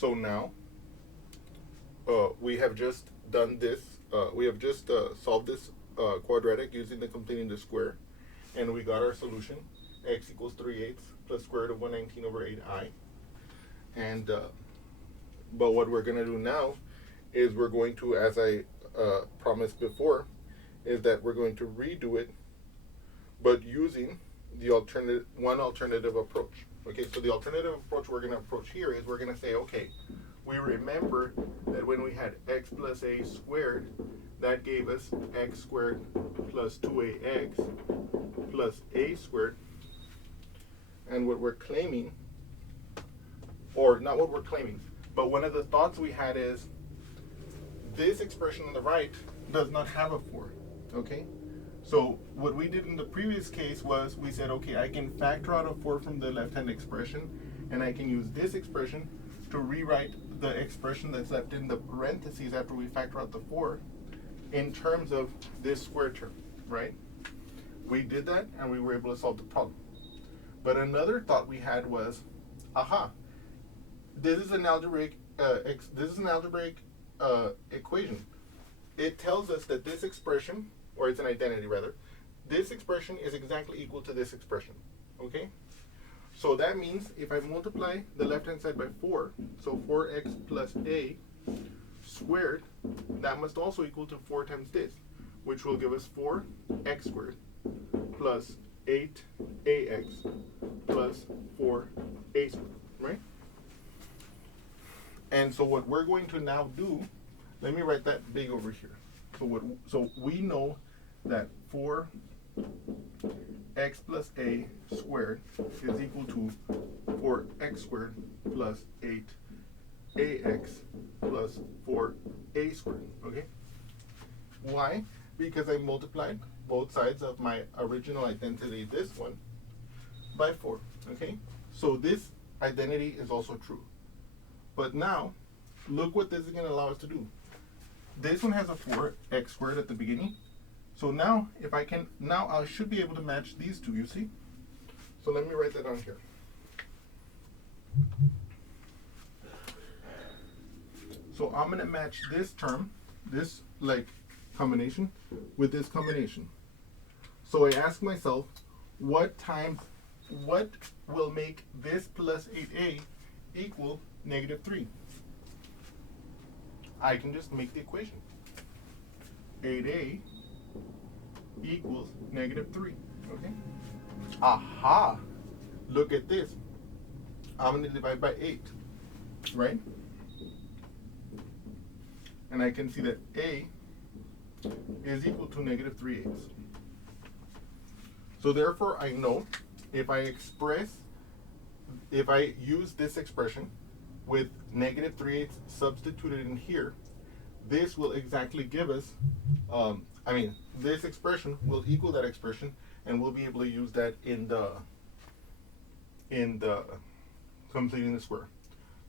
So now we have just done this. We have just solved this quadratic using the completing the square, and we got our solution: x equals 3/8 plus square root of 119 over 8i. And but what we're going to do now is we're going to, as I promised before, is that we're going to redo it, but using the alternative approach. Okay, so the alternative approach we're going to approach here is we're going to say, okay, we remember that when we had x plus a squared, that gave us x squared plus 2ax plus a squared. And what we're claiming, or not what we're claiming, but one of the thoughts we had is this expression on the right does not have a 4, okay? So what we did in the previous case was we said, okay, I can factor out a 4 from the left-hand expression, and I can use this expression to rewrite the expression that's left in the parentheses after we factor out the 4 in terms of this square term, right? We did that, and we were able to solve the problem. But another thought we had was, aha, this is an algebraic equation. It tells us that this expression, or it's an identity rather, this expression is exactly equal to this expression, okay? So that means if I multiply the left-hand side by 4, so 4x plus a squared, that must also equal to 4 times this, which will give us 4x squared plus 8ax plus 4a squared, right? And so what we're going to now do, let me write that big over here. So we know that 4x plus a squared is equal to 4x squared plus 8ax plus 4a squared, okay? Why? Because I multiplied both sides of my original identity, this one, by 4, okay? So this identity is also true. But now, look what this is going to allow us to do. This one has a 4x squared at the beginning. So now, if I can, now I should be able to match these two, you see? So let me write that down here. So I'm going to match this term, this like combination, with this combination. So I ask myself, what will make this plus 8a equal -3? I can just make the equation. 8a equals -3, okay? Aha! Look at this. I'm going to divide by 8, right? And I can see that a is equal to -3/8. So therefore, I know if I use this expression with -3/8 substituted in here, this will exactly give us, this expression will equal that expression, and we'll be able to use that in the completing the square.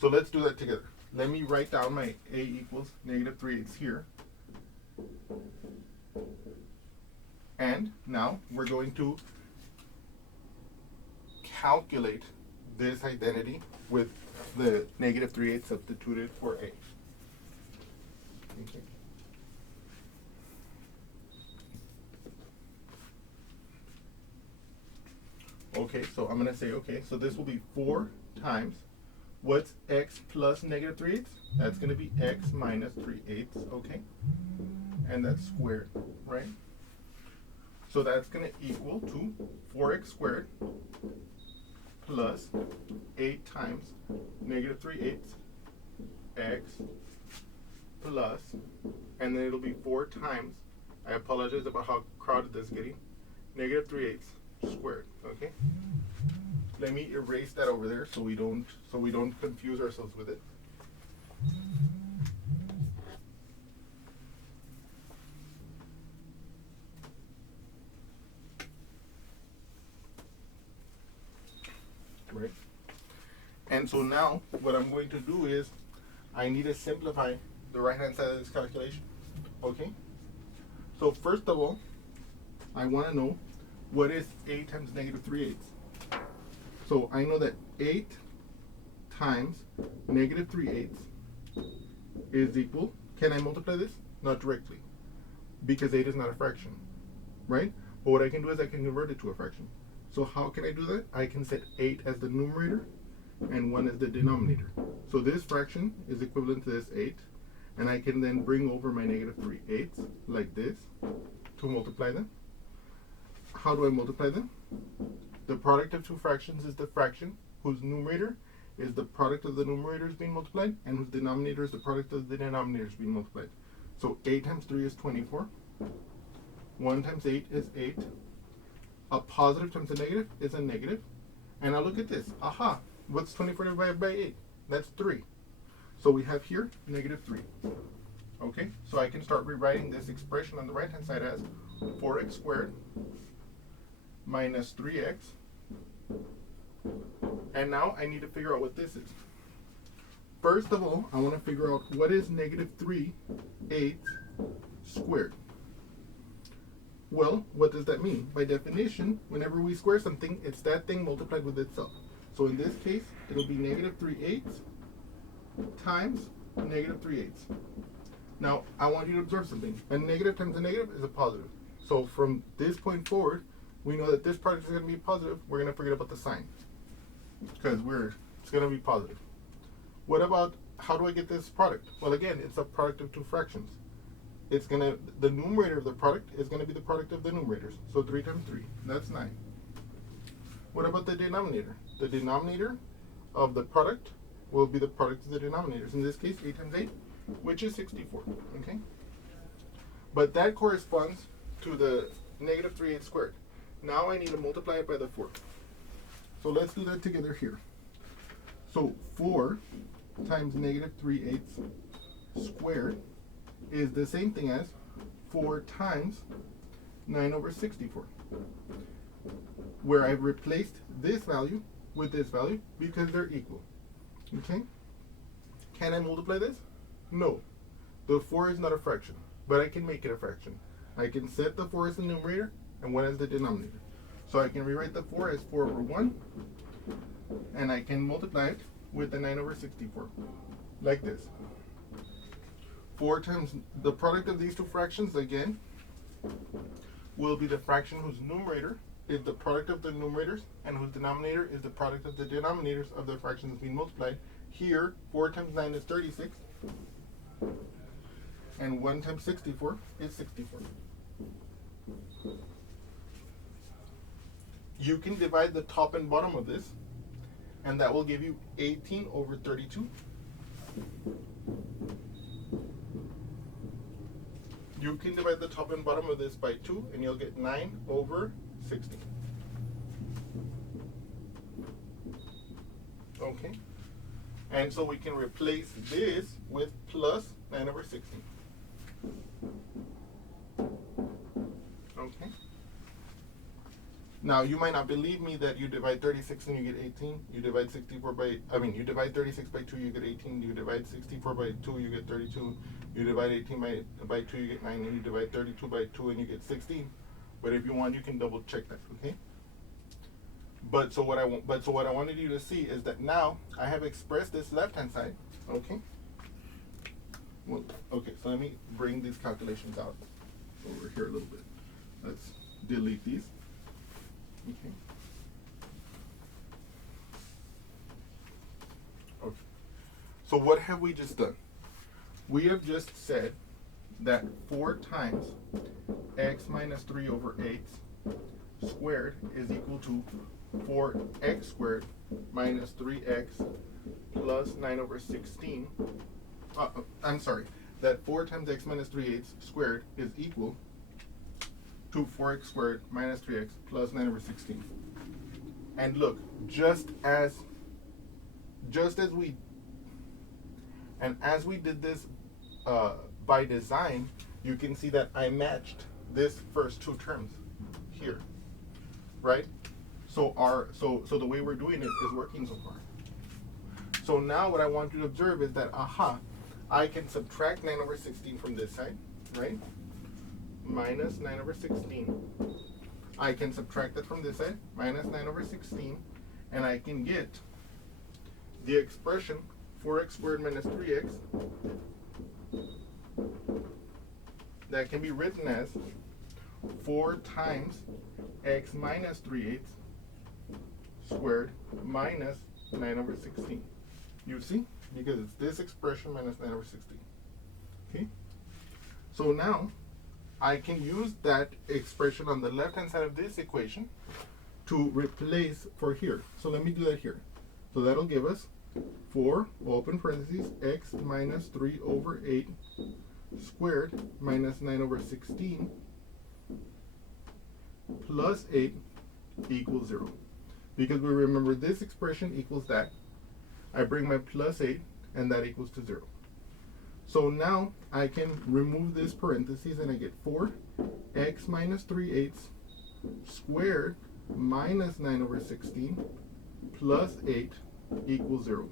So let's do that together. Let me write down my a equals -3/8 here. And now we're going to calculate this identity with the -3/8 substituted for a. Okay. Okay, so I'm going to say, okay, so this will be 4 times, what's x plus -3/8? That's going to be x minus 3/8, okay? And that's squared, right? So that's going to equal to 4x squared plus 8 times -3/8 x plus, and then it'll be 4 times, I apologize about how crowded this is getting, -3/8 squared, okay? Let me erase that over there so we don't confuse ourselves with it. Right? And so now what I'm going to do is I need to simplify the right hand side of this calculation. Okay? So first of all, I want to know what is 8 times -3/8. So I know that 8 times negative 3/8 is equal, can I multiply this? Not directly, because 8 is not a fraction, right? But what I can do is I can convert it to a fraction. So how can I do that? I can set 8 as the numerator and 1 as the denominator. So this fraction is equivalent to this 8, and I can then bring over my negative 3/8 like this to multiply them. How do I multiply them? The product of two fractions is the fraction whose numerator is the product of the numerators being multiplied, and whose denominator is the product of the denominators being multiplied. So 8 times 3 is 24. 1 times 8 is 8. A positive times a negative is a negative. And now look at this. Aha! What's 24 divided by 8? That's 3. So we have here negative 3. Okay, so I can start rewriting this expression on the right hand side as 4x squared minus 3x. And now I need to figure out what this is. First of all, I want to figure out what is negative 3/8 squared. Well, what does that mean? By definition, whenever we square something, it's that thing multiplied with itself. So in this case, it'll be negative 3/8 times negative 3/8. Now, I want you to observe something. A negative times a negative is a positive. So from this point forward, we know that this product is going to be positive. We're going to forget about the sign, because it's going to be positive. What about, how do I get this product? Well, again, it's a product of two fractions. The numerator of the product is going to be the product of the numerators. So 3 times 3, that's 9. What about the denominator? The denominator of the product will be the product of the denominators. In this case, 8 times 8, which is 64, okay? But that corresponds to the negative 3/8 squared. Now I need to multiply it by the 4. So let's do that together here. So 4 times negative 3/8 squared is the same thing as 4 times 9 over 64, where I've replaced this value with this value because they're equal. Okay? Can I multiply this? No. The 4 is not a fraction, but I can make it a fraction. I can set the 4 as the numerator and 1 as the denominator. So I can rewrite the 4 as 4 over 1, and I can multiply it with the 9 over 64, like this. 4 times the product of these two fractions, again, will be the fraction whose numerator is the product of the numerators and whose denominator is the product of the denominators of the fractions being multiplied. Here, 4 times 9 is 36, and 1 times 64 is 64. You can divide the top and bottom of this, and that will give you 18 over 32. You can divide the top and bottom of this by 2, and you'll get 9 over 60. Okay? And so we can replace this with plus 9 over 16. Okay? Now, you might not believe me that you divide 36 and you get 18. You divide 64 by, you divide 36 by 2, you get 18. You divide 64 by 2, you get 32. You divide 18 by 2, you get 9. And you divide 32 by 2, and you get 16. But if you want, you can double check that, okay? But so what I wanted you to see is that now I have expressed this left-hand side, okay? Well, okay, so let me bring these calculations out over here a little bit. Let's delete these. Okay. Okay. So what have we just done? We have just said that 4 times x minus 3 over 8 squared is equal to 4x squared minus 3x plus 9 over 16. I'm sorry, that 4 times x minus 3/8 squared is equal to 4x squared minus 3x plus 9 over 16. And look, just as we did this by design, you can see that I matched this first two terms here, right? So the way we're doing it is working so far. So now what I want you to observe is that, I can subtract 9 over 16 from this side, right? Minus 9 over 16. I can subtract that from this side, minus 9 over 16, and I can get the expression 4x squared minus 3x, that can be written as 4 times x minus 3/8 squared minus 9 over 16. You see? Because it's this expression minus 9 over 16. Okay? So now, I can use that expression on the left-hand side of this equation to replace for here. So let me do that here. So that'll give us 4, open parentheses, x minus 3 over 8 squared minus 9 over 16 plus 8 equals 0. Because we remember this expression equals that. I bring my plus 8 and that equals to 0. So now I can remove this parentheses and I get 4 x minus 3/8 squared minus 9 over 16 plus 8 equals 0.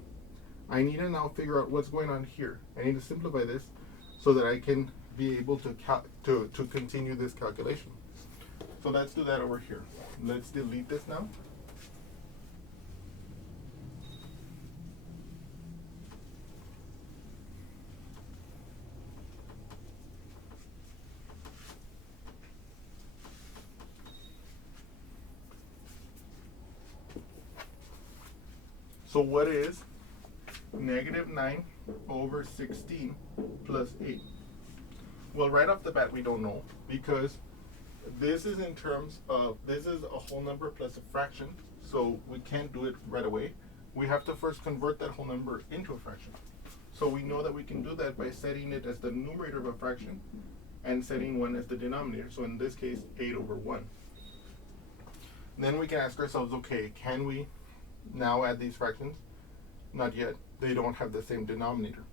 I need to now figure out what's going on here. I need to simplify this so that I can be able to continue this calculation. So let's do that over here. Let's delete this now. So what is negative 9 over 16 plus 8? Well, right off the bat, we don't know, because this is in terms of, this is a whole number plus a fraction, so we can't do it right away. We have to first convert that whole number into a fraction. So we know that we can do that by setting it as the numerator of a fraction and setting 1 as the denominator. So in this case, 8 over 1. Then we can ask ourselves, okay, can we now add these fractions? Not yet. They don't have the same denominator.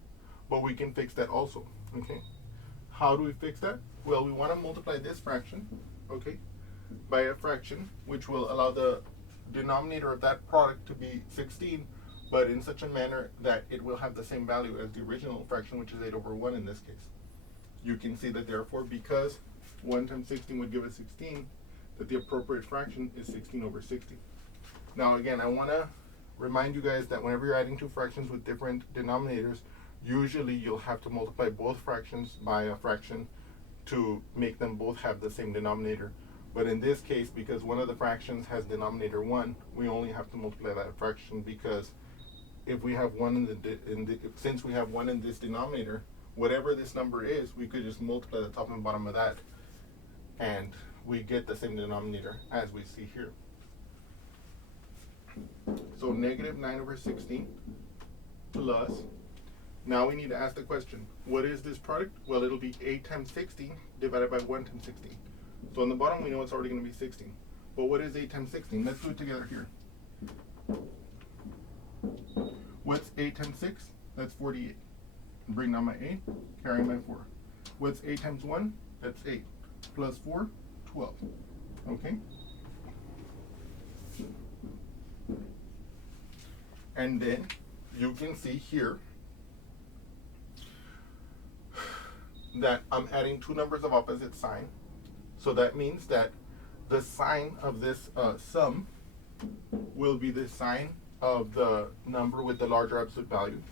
But we can fix that also, okay? How do we fix that? Well, we want to multiply this fraction, okay, by a fraction, which will allow the denominator of that product to be 16, but in such a manner that it will have the same value as the original fraction, which is 8 over 1 in this case. You can see that therefore, because 1 times 16 would give us 16, that the appropriate fraction is 16 over 60. Now again, I want to remind you guys that whenever you're adding two fractions with different denominators, usually you'll have to multiply both fractions by a fraction to make them both have the same denominator. But in this case, because one of the fractions has denominator 1, we only have to multiply that fraction, because if we have 1 since we have 1 in this denominator, whatever this number is, we could just multiply the top and bottom of that, and we get the same denominator as we see here. So negative 9 over 16 plus, now we need to ask the question, what is this product? Well, it'll be 8 times 16 divided by 1 times 16. So on the bottom, we know it's already going to be 16. But what is 8 times 16? Let's do it together here. What's 8 times 6? That's 48. Bring down my 8, carry my 4. What's 8 times 1? That's 8. Plus 4, 12. Okay? And then you can see here that I'm adding two numbers of opposite sign. So that means that the sign of this sum will be the sign of the number with the larger absolute value.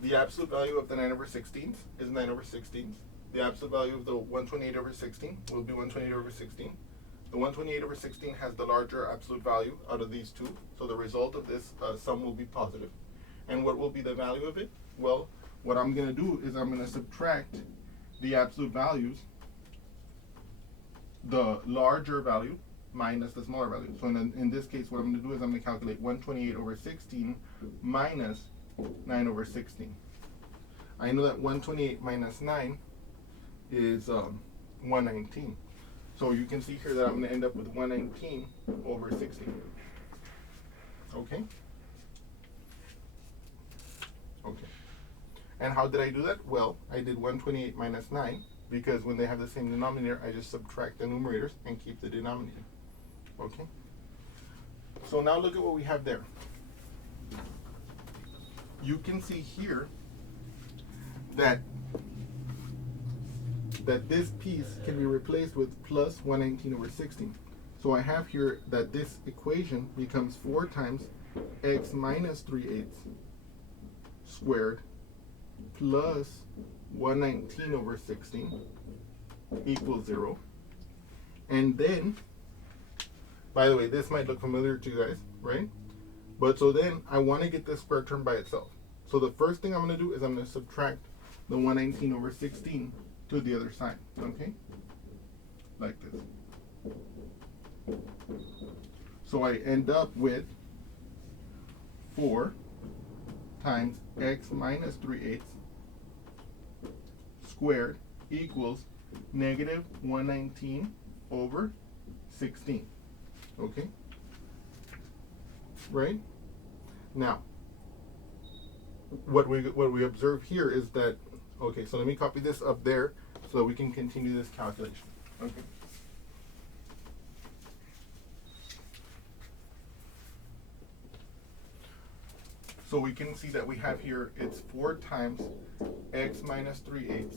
The absolute value of the 9 over 16 is 9 over 16. The absolute value of the 128 over 16 will be 128 over 16. The 128 over 16 has the larger absolute value out of these two, so the result of this sum will be positive. And what will be the value of it? Well, what I'm going to do is I'm going to subtract the absolute values, the larger value minus the smaller value. So in this case, what I'm going to do is I'm going to calculate 128 over 16 minus 9 over 16. I know that 128 minus 9 is 119. So you can see here that I'm going to end up with 119 over 16. Okay? Okay. And how did I do that? Well, I did 128 minus 9, because when they have the same denominator, I just subtract the numerators and keep the denominator. Okay? So now look at what we have there. You can see here that this piece can be replaced with plus 119 over 16. So I have here that this equation becomes 4 times x minus 3/8 squared plus 119 over 16 equals 0. And then, by the way, this might look familiar to you guys, right? But so then I want to get this square term by itself. So the first thing I'm going to do is I'm going to subtract the 119 over 16 to the other side, okay? Like this. So I end up with 4 times x minus 3/8 squared equals negative 119 over 16. Okay? Right? Now, what we observe here is that, okay, so let me copy this up there so that we can continue this calculation. Okay. So we can see that we have here, it's 4 times x minus 3/8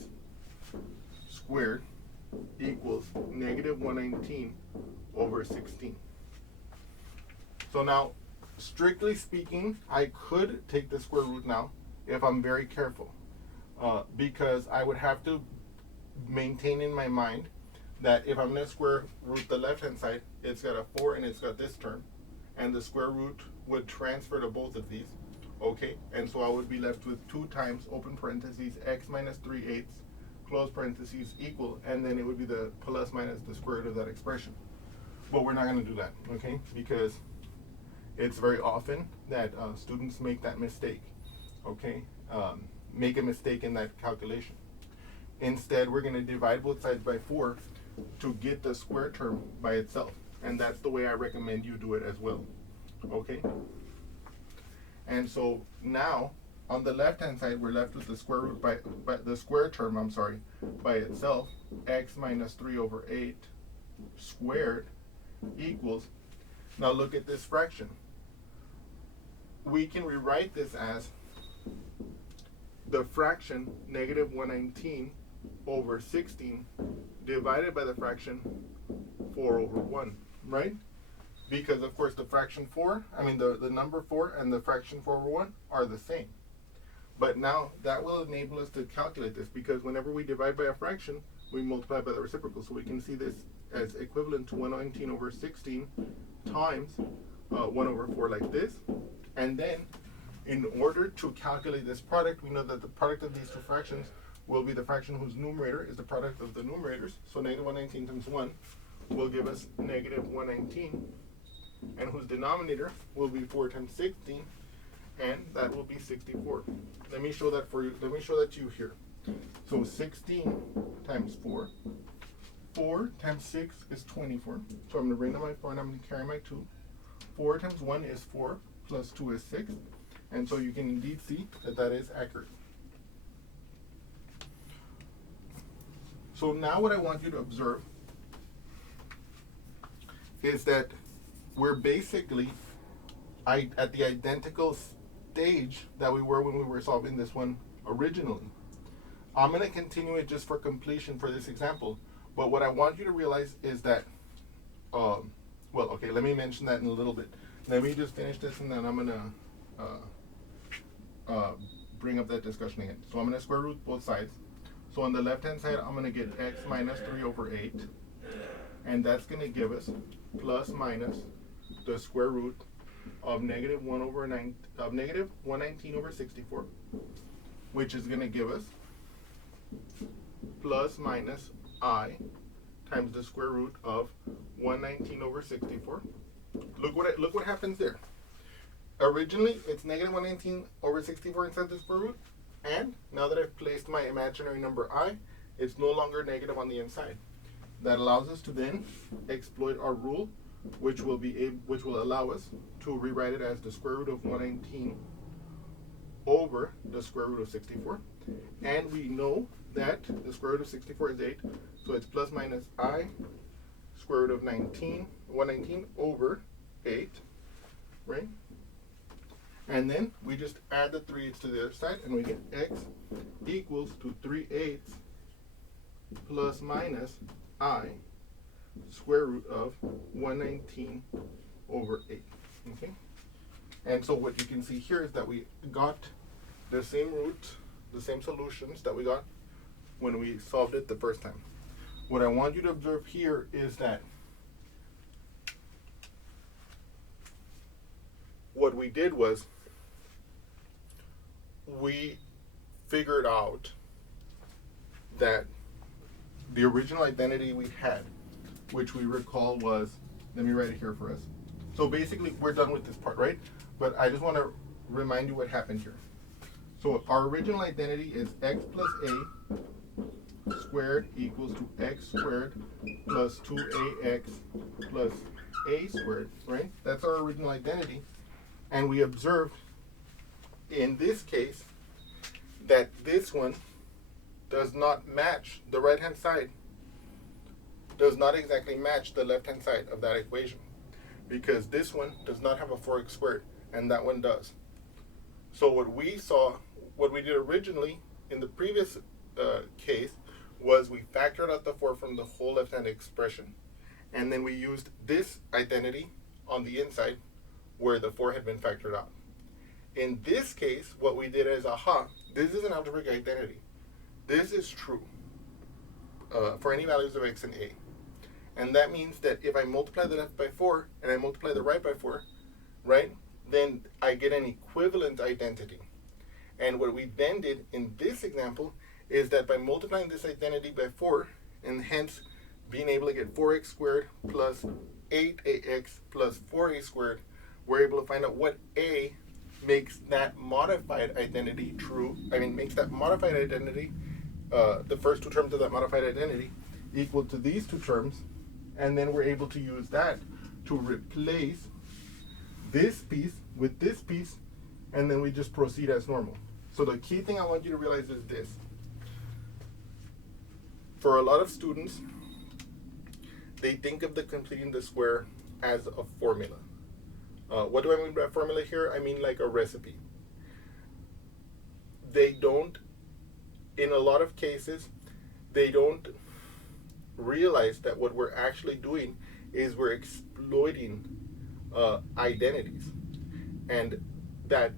squared equals negative 119 over 16. So now, strictly speaking, I could take the square root now if I'm very careful, because I would have to maintain in my mind that if I'm going to square root the left-hand side, it's got a 4 and it's got this term, and the square root would transfer to both of these. Okay, and so I would be left with 2 times, open parentheses, x minus 3/8, close parentheses, equal, and then it would be the plus minus the square root of that expression. But we're not going to do that, okay, because it's very often that students make that mistake, okay, make a mistake in that calculation. Instead, we're going to divide both sides by 4 to get the square term by itself, and that's the way I recommend you do it as well, okay? And so now, on the left-hand side, we're left with the square root by the square term, I'm sorry, by itself, x minus 3 over 8 squared equals, now look at this fraction. We can rewrite this as the fraction negative 119 over 16 divided by the fraction 4 over 1, right? Because, of course, the fraction 4, the number 4 and the fraction 4 over 1 are the same. But now that will enable us to calculate this, because whenever we divide by a fraction, we multiply by the reciprocal. So we can see this as equivalent to 119 over 16 times 1 over 4 like this. And then, in order to calculate this product, we know that the product of these two fractions will be the fraction whose numerator is the product of the numerators. So negative 119 times 1 will give us negative 119, and whose denominator will be 4 times 16, and that will be 64. Let me show that for you. Let me show that to you here. So 16 times 4. 4 times 6 is 24. So I'm going to bring down my 4 and I'm going to carry my 2. 4 times 1 is 4, plus 2 is 6. And so you can indeed see that that is accurate. So now what I want you to observe is that we're basically at the identical stage that we were when we were solving this one originally. I'm going to continue it just for completion for this example, but what I want you to realize is that, well, okay, let me mention that in a little bit. Let me just finish this and then I'm going to bring up that discussion again. So I'm going to square root both sides. So on the left-hand side, I'm going to get x minus 3 over 8, and that's going to give us plus minus the square root of negative 119 over 64, which is going to give us plus minus I times the square root of 119 over 64. Look what happens there. Originally, it's negative 119 over 64 inside the square root, and now that I've placed my imaginary number I, it's no longer negative on the inside. That allows us to then exploit our rule, which will allow us to rewrite it as the square root of 119 over the square root of 64. And we know that the square root of 64 is 8, so it's plus minus I square root of 119 over 8, right? And then we just add the 3/8 to the other side, and we get x equals to 3/8 plus minus I square root of 119 over 8. Okay? And so what you can see here is that we got the same root, the same solutions that we got when we solved it the first time. What I want you to observe here is that what we did was we figured out that the original identity we had, which we recall was, let me write it here for us. So basically, we're done with this part, right? But I just want to remind you what happened here. So our original identity is x plus a squared equals to x squared plus 2ax plus a squared, right? That's our original identity. And we observed in this case that this one does not match the right-hand side, does not exactly match the left-hand side of that equation, because this one does not have a 4x squared and that one does. So what we saw, what we did originally in the previous case was we factored out the 4 from the whole left-hand expression, and then we used this identity on the inside where the 4 had been factored out. In this case, what we did is, this is an algebraic identity. This is true for any values of x and a. And that means that if I multiply the left by 4 and I multiply the right by 4, right, then I get an equivalent identity. And what we then did in this example is that by multiplying this identity by 4, and hence being able to get 4x squared plus 8ax plus 4a squared, we're able to find out what a makes that modified identity true. Makes that modified identity, the first two terms of that modified identity, equal to these two terms. And then we're able to use that to replace this piece with this piece, and then we just proceed as normal. So the key thing I want you to realize is this. For a lot of students, they think of the completing the square as a formula. What do I mean by formula here? I mean like a recipe. They don't, in a lot of cases, they don't realize that what we're actually doing is we're exploiting identities. And that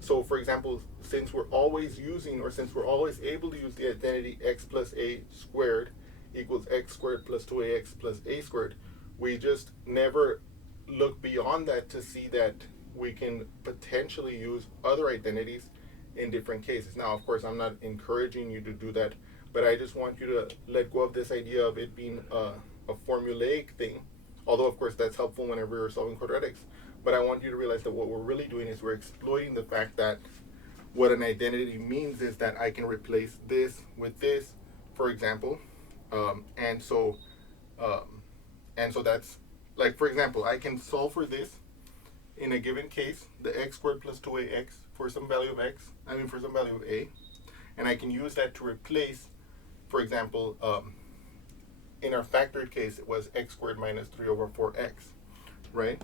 so for example, since we're always using, or since we're always able to use the identity x plus a squared equals x squared plus 2ax plus a squared, we just never look beyond that to see that we can potentially use other identities in different cases. Now, of course, I'm not encouraging you to do that, but I just want you to let go of this idea of it being a formulaic thing, although, of course, that's helpful whenever you're solving quadratics. But I want you to realize that what we're really doing is we're exploiting the fact that what an identity means is that I can replace this with this, for example. And so that's, like, for example, I can solve for this in a given case, the x squared plus 2ax for some value of x, for some value of a, and I can use that to replace, for example, in our factored case, it was x squared minus 3 over 4x, right?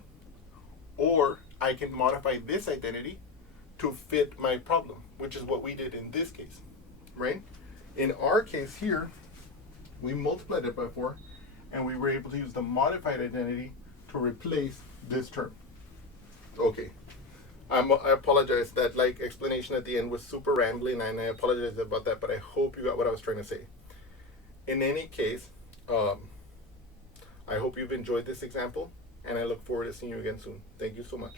Or I can modify this identity to fit my problem, which is what we did in this case, right? In our case here, we multiplied it by 4, and we were able to use the modified identity to replace this term. Okay. I apologize. That explanation at the end was super rambling, and I apologize about that, but I hope you got what I was trying to say. In any case, I hope you've enjoyed this example, and I look forward to seeing you again soon. Thank you so much.